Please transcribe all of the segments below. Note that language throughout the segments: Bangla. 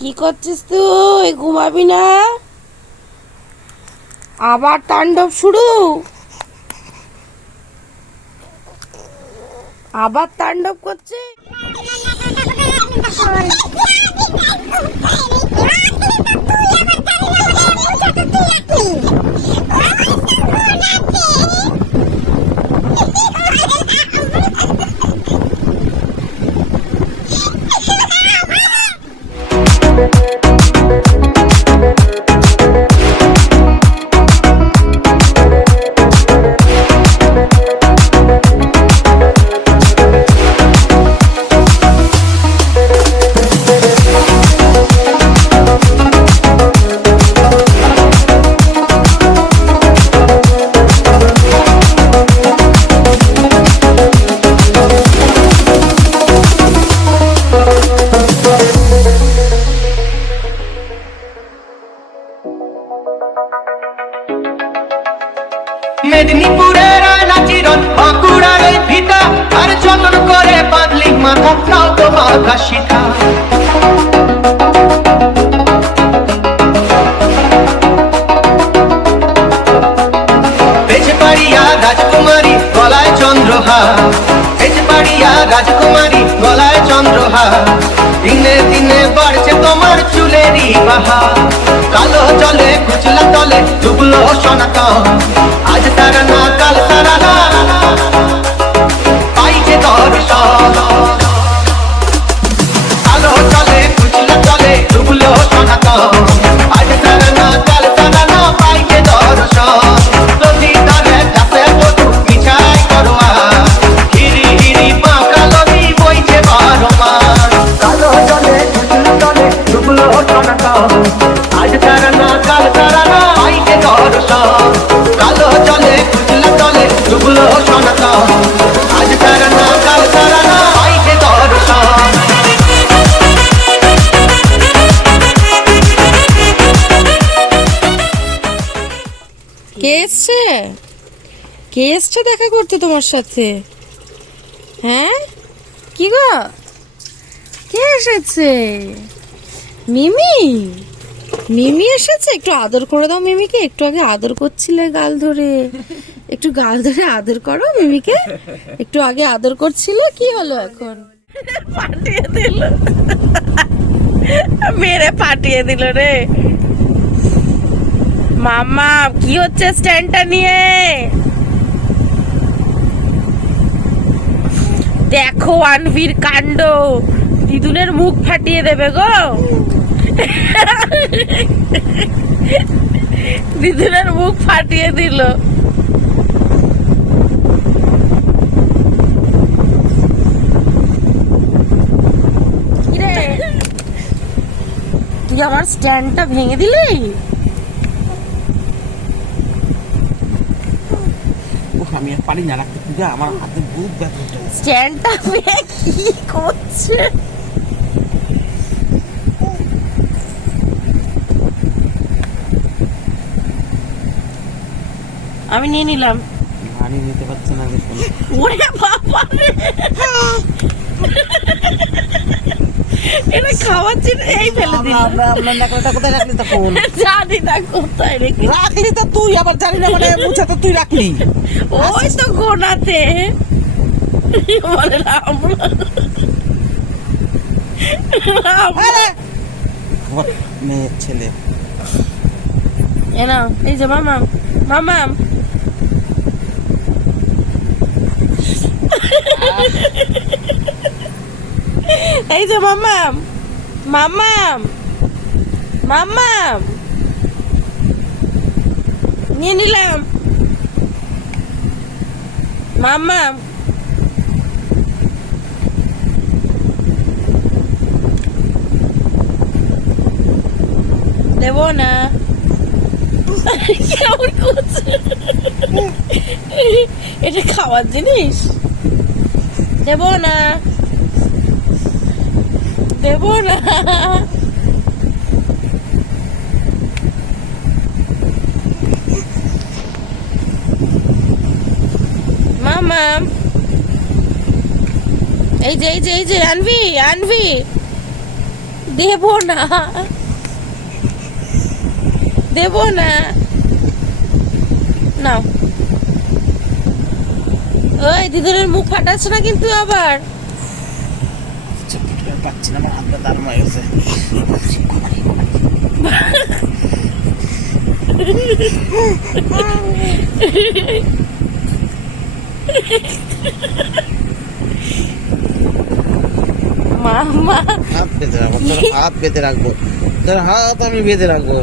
কি করছিস তুই? ঘুমাবি না? আবার তাণ্ডব শুরু? আবার তাণ্ডব করছে? মেদিনীপুরের নাচিরন বাঁকুড়ার ওই ভিটা আর যতন করে বাঁধলি মাথা তাও তো মাথা শিখা বেজপাড়িয়া রাজকুমারী গলায় চন্দ্রহার বেজপাড়িয়া রাজকুমারী গলায় চন্দ্রহার দিনে দিনে বাড়ছে তোমার চুলেরই বাহার কালো জলে কুচলা তলে ডুবলো সনাতন আজ তারা না কাল তারা না পাইছে দর্শন কালো জলে কুচলা তলে ডুবলো সনাতন আজ তারা না কাল তারা না পাইছে দর্শন নদী ধারে যাচ্ছে বধু মিছাই করোয়া হিরি হিরি মা কালনি বইছে বারো মাস কালো জলে কুচলা তলে ডুবলো সনাতন আজ তারা না কাল তারা না পাইছে দর্শন কালো জলে কুচলা তলে ডুবলো সনাতন আজ তারা না কাল তারা না পাইছে দর্শন কে এসছে? কে এসছে দেখা করতে তোমার সাথে? হ্যাঁ, কি গো? কে এসেছে? মিমি? মিমি এসেছে? একটু আদর করে দাও মিমিকে। একটু আগে আদর করছিলে গাল ধরে, একটু গাল ধরে আদর করো মিমিকে। একটু আগে আদর করছিলে, কি হলো এখন? পাঠিয়ে দিল, মেরে পাঠিয়ে দিল রে। মামা কি হচ্ছে স্ট্যান্ডটা নিয়ে? দেখো আনভির কাণ্ড, দিদুনের মুখ ফাটিয়ে দেবে গো। দিদুনের মুখ ফাটিয়ে দিল। তুই আমার স্ট্যান্ডটা ভেঙে দিলি? আমি আর পারি না রাখতে, তুই আমার হাতে বুক ব্যথা হচ্ছে। স্ট্যান্ডটা কি করছে? আমি নিয়ে নিলাম। আমি নিতে পারছি না। ওরে বাবা রে, এটা খাওয়াচ্ছি না, এই ফেলে দিল। আমরা নাকলটা কোথায় রাখলি তখন? জানি না কোথায় রেখে রাখলি তো তুই, আবার জানি না মানে মুছা তো তুই রাখলি। ওই তো গোনাতে বলে রাম মেয়ের ছেলে। এ নাও, এই যে মামাম মামাম। এই যে মামাম মামাম মামাম, নিয়ে নিলাম মামাম। দেবো না, কেমন করছে? এটা খাওয়ার জিনিস? দেবো না, দেবো না। মামাম, এই যে আনভি আনভি দেব না, দেব না, নাও। ওই দিদুনের মুখ ফাটাচ্ছে না কিন্তু আবার। পাচ্ছি না, আমার হাতটা দারুণ হয়ে গেছে। মামা হাত বেঁধে রাখবো, তোর হাত বেঁধে রাখবো, তোর হাত আমি বেঁধে রাখবো,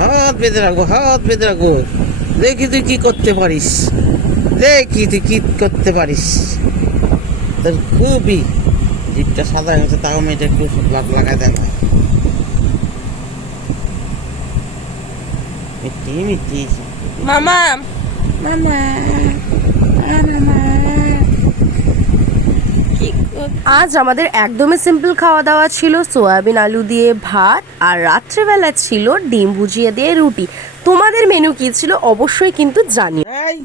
হাত বেঁধে রাখবো, হাত বেঁধে রাখবো। দেখি তুই কি করতে পারিস, দেখি তুই কি করতে পারিস। তোর খুবই জিপটা সাদা হয়ে গেছে, তাও মেয়েটা একটু লাগাই দেয় না। মিষ্টি মিষ্টি মামা মামা মামা। আজ আমাদের একদমই সিম্পল খাওয়া দাওয়া ছিল, সয়াবিন আলু দিয়ে ভাত, আর রাত্রেবেলা ছিল ডিম ভুজিয়া দিয়ে রুটি। তোমাদের মেনু কি ছিল অবশ্যই কিন্তু জানিও। এই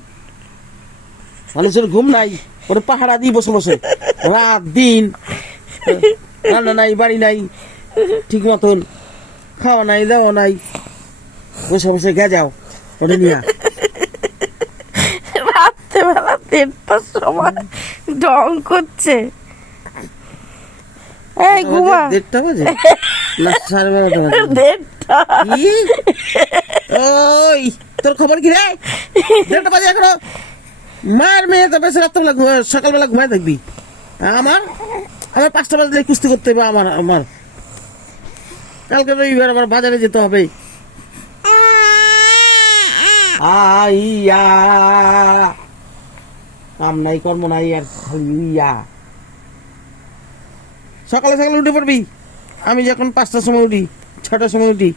মানুষের ঘুম নাই, ওরে পাহারা দিই বসে বসে রাত দিন, রান্না নাই, বাড়ি নাই, ঠিক মতন খাওয়া নাই, দাওয়া নাই, বসে বসে গে যাও ওটা নিয়ে। রাত্রেবেলা 1:30টার সময় ঢং করছে। এই ঘুমা। 1:30টা বাজে না 12:30 বাজে? 1:30টা। কি? ওই তোর খবর কি রে? 1:30 বাজে এখনো? মার মেয়ে তো বেশি রাত্রেবেলা সকালবেলা ঘুমায় থাকবি। আমার আমার 5টা বাজলে কুস্তি করতে হবে। আমার আমার কালকে রবিবার, আমার বাজারে যেতে হবে। আইয়া কাম নাই, কর্ম নাই, আর ইয়া সকালে সকালে উঠে পড়বি। আমি যখন 5টার সময় উঠি, 6টার সময় উঠি,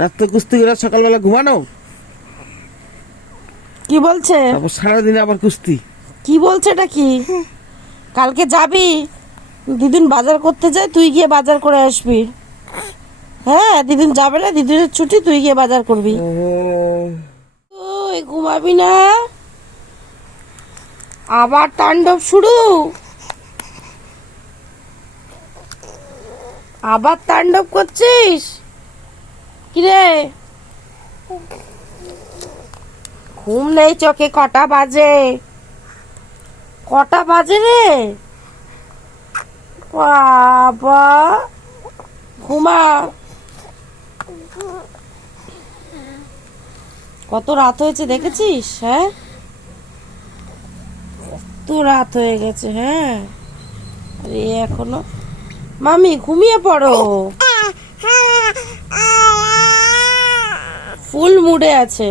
রাত্রে কুস্তি করে সকালবেলা ঘুমানো, কি বলছে? তারপর সারাদিনে আবার কুস্তি। কি বলছে এটা কি? কালকে যাবি, দিদিন বাজার করতে যায়, তুই গিয়ে বাজার করে আসবি। হ্যাঁ, দিদিন যাবে না, দিদিনের ছুটি, তুই গিয়ে বাজার করবি। ওই ঘুমাবি না? আবার তাণ্ডব শুরু, আবার তাণ্ডব করছিস কিরে? ঘুম নেই চোখে? কটা বাজে? কটা বাজে রে বাবা? ঘুমা। কত রাত হয়েছে দেখেছিস? হ্যাঁ, কত রাত হয়ে গেছে। হ্যাঁ, আরে এখনো মামি ঘুমিয়ে পড়ো। ফুল মুডে আছে।